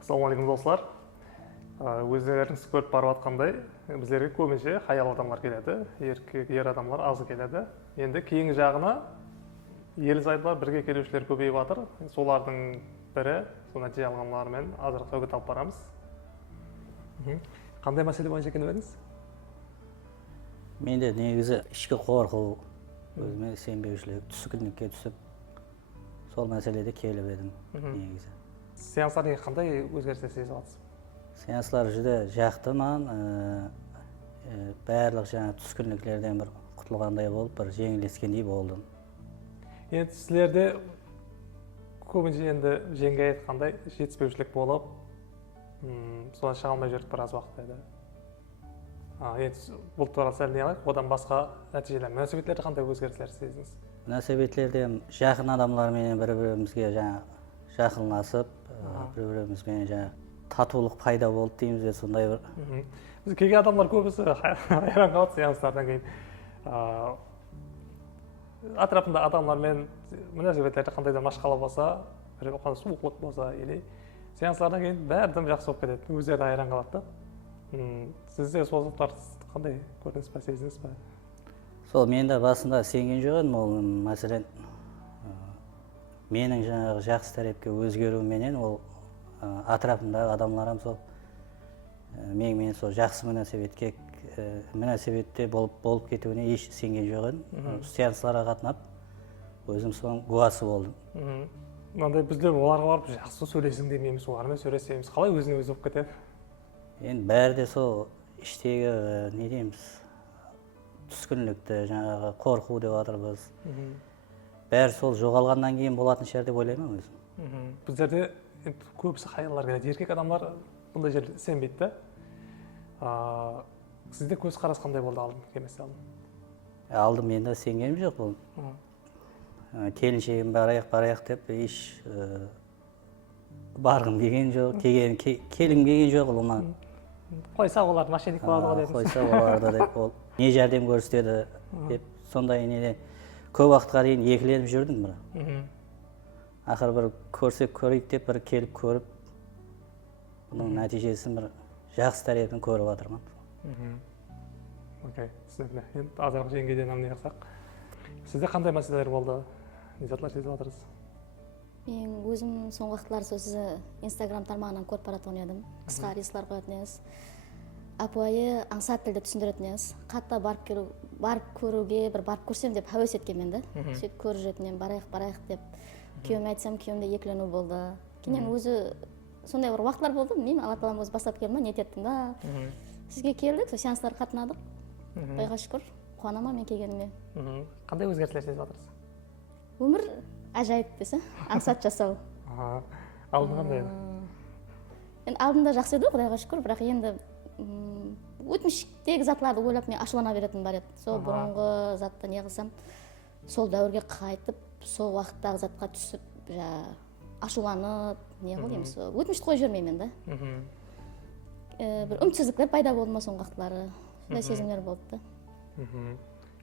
Ассалаумағалейкум достар. Өздеріңіз көріп барып жатқандай, біздерге көбінше хаял адамдар келеді, ер адамдар аз келеді. Енді кейінгі жағына ерлі-зайыптылар бірге келушілер көбейіп жатыр. Солардың бірі, сол нәтиже алғандармен азырақ сәугет алып барамыз. Қандай мәселе бойынша келіп едіңіз? Менде негізі ішкі қорқу, өзіме сенбеушілік, түскілдікке түсіп, сол мәселеде келіп едім негізі. Сеанстардан қандай өзгерістер сезіп жатсыз? Сеанслар жүде жақты маған, барлық жаңа түскілдіктерден бір құтылғандай болып, бір жеңілдескендей болдым. Енді сіздерде көбінше енді жеңге айтқандай жетіспеушілік болып, содан шыға алмай жүрдік біраз уақыт еді. Енді бұл туралы сәл не алайық, одан басқа нәтижелер, мөнәсебеттерде қандай өзгерістер сездіңіз? Мөнәсебеттерде жақын адамдармен бір-бірімізге жаңа жақынласып, бір-бірімізбен жаңа татулық пайда болды дейміз бе, сондай бір. Біз келген адамдар көбісі хайран қалады сеанстардан кейін. Атрапында адамдармен мөнәсебеттерде қандай да машқала болса, қандай суықтылық болса, или сеанстардан кейін бәрі жақсы болып кетеді, өздері хайран қалады да. Сізде сол заттар қандай көрдіңіз бе, сездіңіз бе? Сол мен де басында сенген жоқ едім, ол мәселен менің жаңағы жақсы тарапқа өзгеруіменен ол атрапымдағы адамдарым сол менімен сол жақсы мөнәсебетте болып кетуіне еш сенген жоқ едім. Сеансларға қатынап өзім соның куәсі болдым. Мынандай біздер оларға барып жақсы сөйлесің демейміз, олармен сөйлесеміз, қалай өзіне өзі болып кетеді? Енді бәрі де сол іштегі не дейміз, түскінлікті, жаңағы қорқу деп жатырмыз. Бәрі сол жоғалғаннан кейін болатын шығар деп ойлаймын өзім. Біздерде көбісі хаялар келеді, еркек адамдар бұндай жерде сенбейді да. Сізде көзқарас қандай болды алдын келмесе алдын? Алдым енді сенгенім жоқ бұл. Келіншегім барайық деп еш барғым келген жоқ, келгім келген жоқ ол маған. Қойса олар мошенник болады ғой дедіңіз. Қойса оларды деп ол не жәрдем көрсетеді деп сондай неде көп уақытқа дейін екіленіп жүрдім бір. Ақыры бір көрсек көрейік деп бір келіп көріп, бұның нәтижесін бір жақсы тарапын көріп жатырмын. Окей, түсінікті. Енді азырақ жеңгеден не қылсақ. Сізде қандай мәселелер болды? Не заттар сезіп жатырсыз? Мен өзім соңғы вақытлар сізді Instagram тармағынан көріп баратын едім. Қысқа рилстар қоятын едіңіз. Апайы аңсат тілді түсіндіретін едіңіз. Қатта барып көруге, барып көрсем деп хәуес еткен менді. Сөйтіп көріп жүретінен барайық деп. Күйеуіме айтсам, күйеуімде екілену болды. Кейіннен өзі сондай бір уақытлар болды. Мен Алла тағалам өзі бастап келді ме, ниет еттім да. Сізге келдік, сеанстарға қатынадық. Құдайға шүкір, қуанамын мен келгеніме. Қандай өзгерістер сезіп жатырсыз? Өмір ажайып десе, аңсат жасау. Алдын қандай еді? Енді алдында жақсы еді, құдайға шүкір, бірақ енді өтміштегі затларды ойлап мен ашулана беретін бар еді. Сол бұрынғы затты не қылсам, сол дәуірге қайтып, сол уақыттағы затқа түсіп, ашуланып, не қылдейміз, өтмішті қойып жүрмеймін да. Бір үмітсіздіктер пайда болды ма соңғы уақытлары, сондай сезімдер болды да.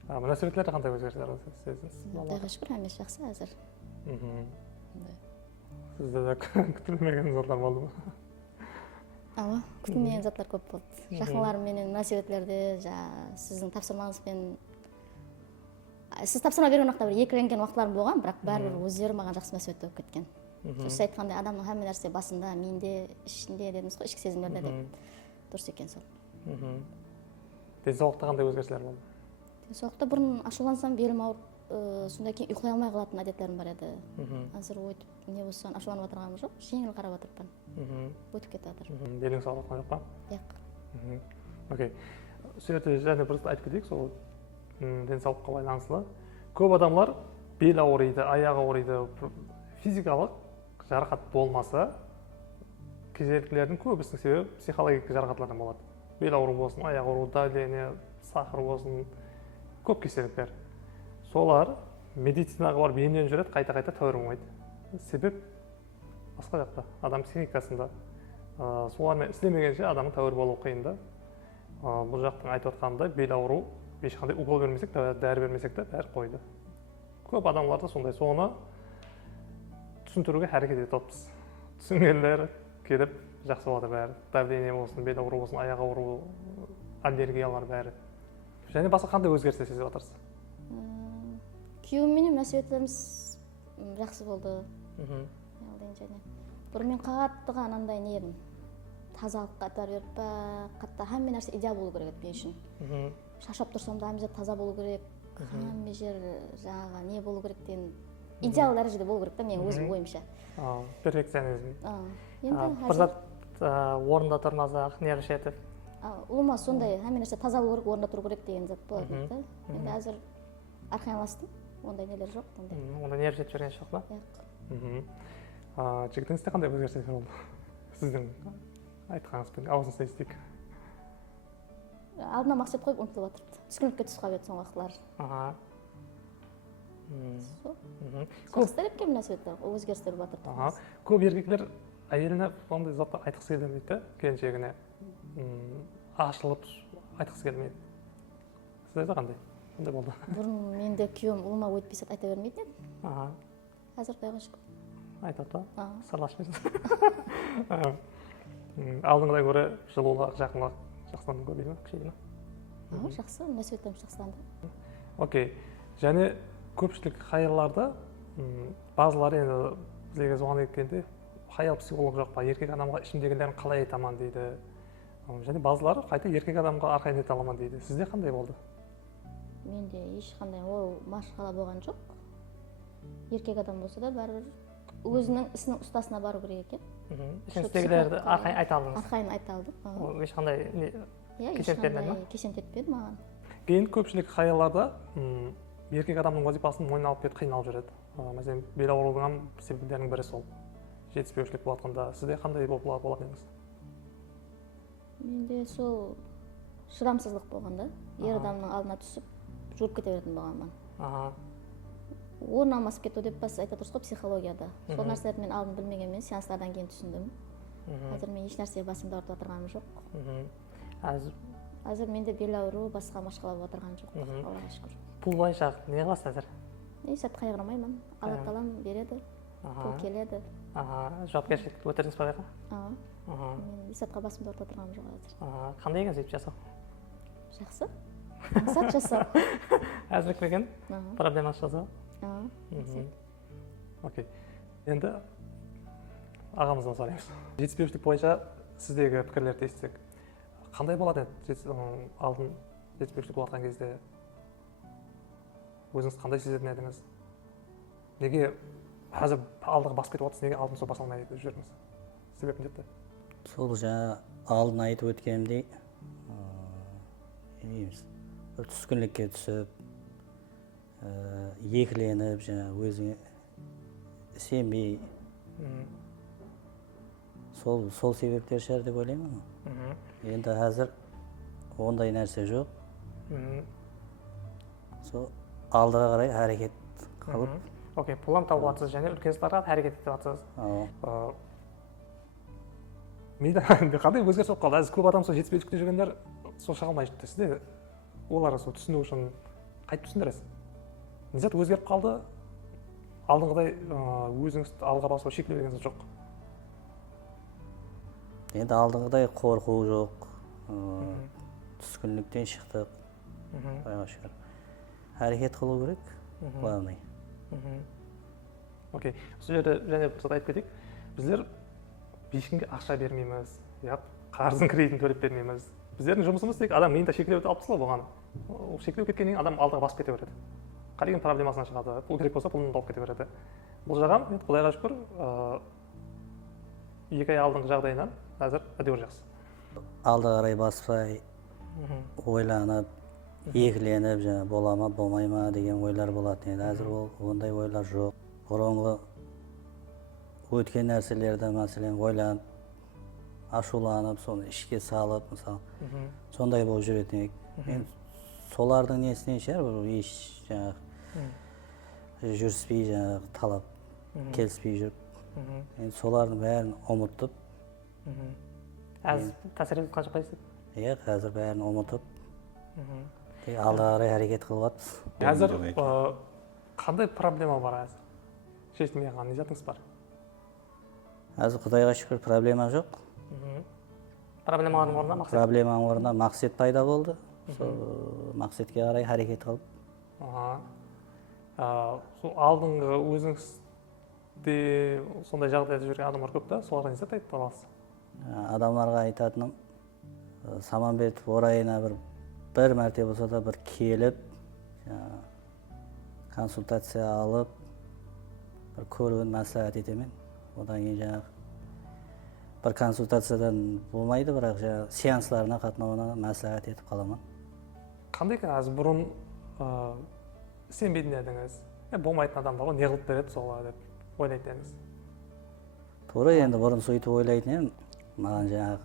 Мөнәсебеттерде қандай өзгерістер сездіңіз? Құдайға шүкір, әмес жақсы әзір. Сізде де күтілмеген заттар болды ма? Ала, күтілмеген заттар көп болды. Жақынларымменен мөнәсебетлерде сіздің тапсырмаңызбен сіз тапсырма берген уақытта бір екіленген уақытларым болған, бірақ бәрібір өздері маған жақсы мөнәсебет болып кеткен. Сіз айтқандай адамның әр нәрсе басында, менде, ішінде дедіңіз ғой, ішкі сезімдерде деп. Дұрыс екен сол. Денсаулықта қандай өзгерістер болды? Денсаулықта бұрын ашулансам белім ауырып, сондай кейін ұйықтай алмай қалатын әдеттерім бар еді. Қазір өтіп не болса ашуланып отырғаным жоқ, жеңіл қарап отырмын. Өтіп кетіп жатыр. Белің сауырған жоқ па? Жоқ. Окей. Сол жерде және просто айтып кетейік, сол денсаулыққа байланысты. Көп адамдар бел ауырайды, аяғы ауырайды, физикалық жарақат болмаса, кезеліктердің көбісінің себебі психологик жарақатлардан болады. Бел ауыру болсын, аяқ ауыру, давление, сахар болсын, көп кеселіктер. Солар медицинаға барып емденіп жүреді, қайта-қайта тәуір болмайды. Себеп басқа жақта, адам психикасында. Солармен істемегенше адамның тәуір болуы қиын да. Бұл жақтың айтып отқанында бел ауыру ешқандай укол бермесек, дәрі бермесек те бәрі қойды. Көп адамларда сондай. Соны түсіндіруге әрекет етіп отырмыз. Түсінгендер келіп жақсы болады бәрі. Давление болсын, бел ауруы болсын, аяқ ауруы, аллергиялар бәрі. Және басқа қандай өзгерістер сезіп жатырсыз? күйеуімменен мәселелеріміз жақсы болды. Және бұрын мен қатты анандай не едім, тазалыққа айтар беріп па, қатты hamma нәрсе идеал болу керек еді мен үшін. Шашап тұрсам да hamma жер таза болу керек, hamma жер жаңағы не болу керек деген идеал дәрежеде болу керек та менің өзім ойымша. Перфекционизм. Енді бір зат орында тұрмаса нерві етіп. ұлыма сондай hamma нәрсе таза болу керек, орында тұру керек деген зат болады да. Енді әзір арқайластым, ондай нелер жоқ. Онда нерві жетіп жүрген жоқ па? Жігітіңізде қандай өзгерістер болды? Сіздің айтқаныңызбен аузыңыздан естейік. Алдына мақсат қойып ұмтылып отырды. Түскілікке түсіп қалып еді соңғы уақытлар. Жақсы екен нәрселер, өзгерістер батырды. Көп еркектер әйеліне ондай затты айтқысы келмейді да, келіншегіне ашылып айтқысы келмейді. Сізде қандай? Қандай болды? Бұрын менде күйеуім ұлыма өйтпесе айта бермейтін еді. Қазір құдайға шүкір. Айтады ба? Сырлашпайсыз. Алдыңғыдан гөрі жылулық, жақынлық жақсыланды көбейді ме, күшейді ме? Жақсы, мәселелерім жақсыланды. Окей. Және көпшілік хайырларда базылары енді бізге звонок еткенде хаял психолог жоқ па, еркек адамға ішімдегілерін қалай айтаман дейді. Және базылары қайта еркек адамға арқайын ете аламан дейді. Сізде қандай болды? Менде ешқандай ол машқала болған жоқ. Еркек адам болса да бәрібір өзінің ісінің ұстасына бару керек екен. Ішіңіздегілерді арқайын айта алдыңыз. Арқайын айта алдым. Ол ешқандай кесентпеді маған. Кейін көпшілік хаяларда еркек адамның вазипасын мойнына алып кетіп қиналып жүреді. Мәселен, бел ауруының себептерінің бірі сол. Жетіспеушілік болатқанда сізде қандай болады едіңіз? Менде сол шыдамсыздық болғанда, ер адамның алдына түсіп жүріп кете беретін болғанмын. Орын алмасып кету деп бас айта тұрсыз ғой психологияда. Сол нәрселерді мен алдын білмегенмен сеанстардан кейін түсіндім. Қазір мен еш нәрсеге басымды ауыртып отырғаным жоқ. Қазір менде бел ауруы басқа машқала болып отырған жоқ. Аллаға шүкір. Пұл бойынша не қыласыз қазір? Сәт қайғырмаймын. Алла тағалам береді. Пұл келеді. Жауапкершілікті өтердіңіз ба байқа? Мен сәтқа басымды ауыртып отырғаным жоқ қазір. Қандай екен сөйтіп жасау? Жақсы. Сәт жасау. Әзірлік екен? Проблемасы жасау? Окей. Енді ағамыздан сұраймыз. Жетіспеушілік бойынша сіздегі пікірлерді естісек. Қандай болады алдын жетіспеушілік болған кезде өзіңіз қандай сезетін едіңіз? Неге қазір алдыға басып кетіп отырсыз, неге алдын сол баса алмай жүрміз? Себебін жетті? Сол жаңа алдын айтып өткенімдей түскінлікке түсіп, екіленіп, өзіңе сенбей, сол себептер шығар деп ойлаймын. Енді қазір ондай нәрсе жоқ. Сол алдыға қарай әрекет қылып. Окей, план тауып жатсыз және үлкен істарға әрекет етіп жатсыз. Мейді қандай өзгеріс болып қалды? Әзір көп адам сол жетіспеушілікте жүргендер сол шыға алмай жүрді. Сізде олар сол түсіну үшін қайтып түсіндіресіз? Не зат өзгеріп қалды? Алдыңғыдай өзіңіз алға басуға шектеу деген жоқ. Енді алдыңғыдай қорқу жоқ. Түскінліктен шықтық. Құдайға шүкір. Әрекет қылу керек, главный. Окей. Сол жерде және бір айтып кетейік. Біздер ешкімге ақша бермейміз, қарызын кредитін төлеп бермейміз. Біздердің жұмысымыз тек адам миында шектеу алып тастау болған. Ол шектеу кеткеннен кейін адам алдыға басып кете береді. Қареген проблемасынан шығады. Пұл керек болса пұлын тауып кете береді. Бұл жағам, құдайға шүкір, 2 ай алдыңғы жағдайынан қазір әдеуір жақсы. Алды қарай баспай, ойланып, екіленіп, бола ма, болмай ма деген ойлар болады. Әзір ондай ойлар жоқ. Бұрынғы өткен нәрселерді мәселен ойланып, ашуланып, соны ішке салып, мысалы, сондай болып жүретін. Мен солардың несінен шығар, еш жүріспей, талап, келіспей жүріп. Солардың бәрін ұмытып. Тәсір етіп қанша пайыз? Қазір бәрін ұмытып, алға қарай әрекет қылып жатырмыз. Қазір қандай проблема бар әзір? Шешілмей қалған не затыңыз бар? Қазір құдайға шүкір проблема жоқ. проблемалардың орнына мақсат. проблеманың орнына мақсат пайда болды. Сол мақсатқа қарай әрекет қылып. Сол алдыңғы өзіңізде сондай жағдайда жүрген адамдар көп та, соларға не зат айтып аласыз? Адамдарға айтатыным, Саманбетов орайына бір мәрте болса да бір келіп, консультация алып, бір көруін мәслихат етемін. Одан кейін жаңағы бір консультациядан болмайды, бірақ жаңағы сеансларына қатынауына мәслихат етіп қаламын. Қандай қазір бұрын сенбейтін едіңіз? Болмайтын адамдар ғой, не қылып береді соға деп ойлайтын едіңіз? Тура енді бұрын сөйтіп ойлайтын едім. Маған жаңағы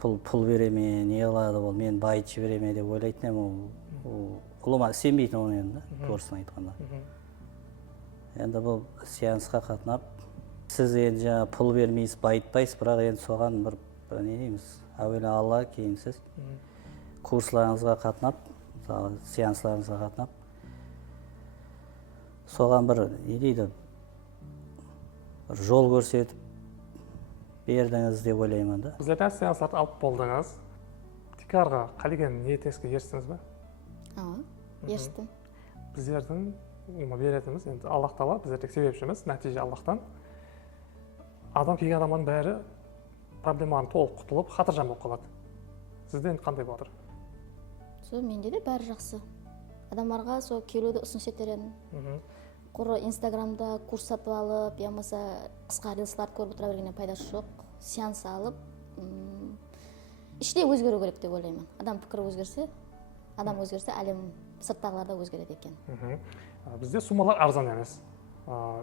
пұл бере ме, не қылады ол, мен байытшы бере ме деп ойлайтын едім. Ұлыма сенбейтін оны енді, турасын айтқанда. Енді бұл сеансқа қатынап, сіз енді жаңағы пұл бермейсіз, байытпайсыз, бірақ енді соған бір не дейміз, әуелі Алла, кейін сіз курсларыңызға қатынап, сеансларыңызға қатынап, соған бір не дейді, бір жол көрсетіп бердіңіз деп ойлаймын да. Сіздерден сеансларды алып болдыңыз. Тикарға қалеген ниетіңізге ерістіңіз бе? Ерістім. Біздердің беретініміз енді Аллах Тағала, біздер тек себепшіміз, нәтиже Аллахтан. Адам келген адамның бәрі проблемадан толық құтылып, хатыржан болып қалады. Сізде енді қандай батыр? Сол менде де бәрі жақсы. Адамдарға сол келуді ұсыныс етеремін. Құры Инстаграмда курс сатып алып, болмаса қысқа рилстарды көріп отыра бергеннен пайдасы жоқ. Сеанс алып, іште өзгеру керек деп ойлаймын. Адам пікірі өзгерсе, әлем сырттағыларда өзгереді екен. Бізде суммалар арзан емес.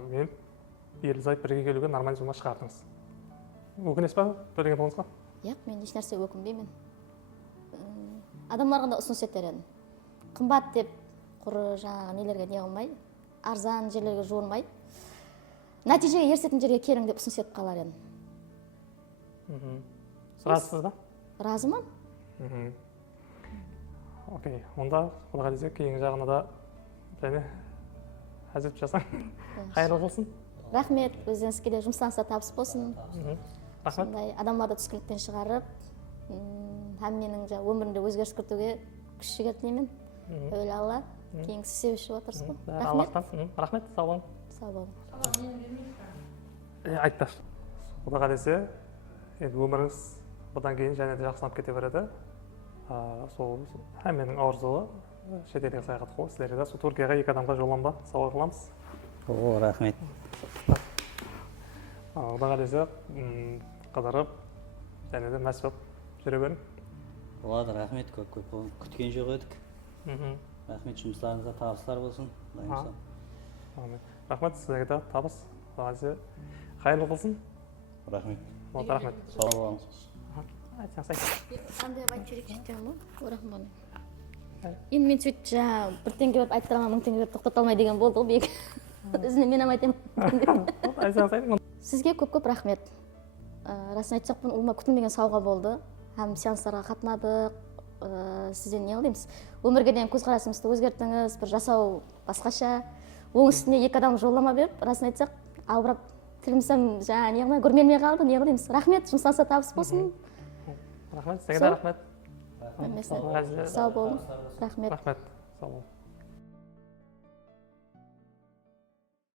Мен Ерлі-Зайып бірге келуге нормальный сумма шығардыңыз. Өкінесіз ба төлеген болыңызға? Яқ, мен еш нәрсе өкінбеймін. Адамдарға да ұсыныс етеремін. Қымбат деп құры жаңағы нелерге не қылмай, арзан жерлерге жуырмай, нәтижеге ерсетін жерге келің деп ұсыныс етіп қалар едім. Разысыз ба? Разымын. Окей, онда Құдайға десек, кейін жағына да және әзет жасаң. Қайырлы болсын. Рахмет, өздеріңізге де жұмыстарыңызда табыс болсын. Рахмет. Сондай адамдарды түскіліктен шығарып, һәм менің өмірімде өзгеріс кіртуге күш жігер тілеймін. Әуелі Алла, кейін сіз себепші отырсыз ғой. Аллахтан. Рахмет, сау болың. Сау болың. Айтпаш. Құдайға десе, өміріңіз бұдан кейін және де жақсыланып кете береді. Сол әменің арзуы шетелге саяхат қылу, сіздерге де сол Түркияға 2 адамға жолданба сау қыламыз. Рахмет. Құдайға десе, қыдырып және де мәс болып жүре берің. Болады, рахмет, көп күткен жоқ едік. Рахмет, жұмыстарыңызға табыстар болсын. Рахмет, сіздерге де табыс. Қайырлы болсын. Рахмет. Рахмет. Сау болыңыз. Қандай айтып жүрекшіктен ғой, рахман. Енді мен сөйтіп жаңа 1 теңге беріп айттырама 1000 теңге беріп тоқтата алмай деген болды ғой, өзіне мен айтайын. Сізге көп рахмет. Расын айтсақ, бұл ұлыма күтілмеген сауға болды. Һәм сеанстарға қатынадық. Сізден не қылдаймыз? Өмірге деген көзқарасыңызды өзгерттіңіз, бір жасау басқаша. Оң үстіне 2 адам жолдама беріп, расын айтсақ, албырап тілімсем жаңа не қылмай, көрмелмей қалды, не қылдаймыз? Рахмет, жұмыстарыңызға табыс болсын. Рахмет, сізге де рахмет. Сау болың. Рахмет. Рахмет, сау болың.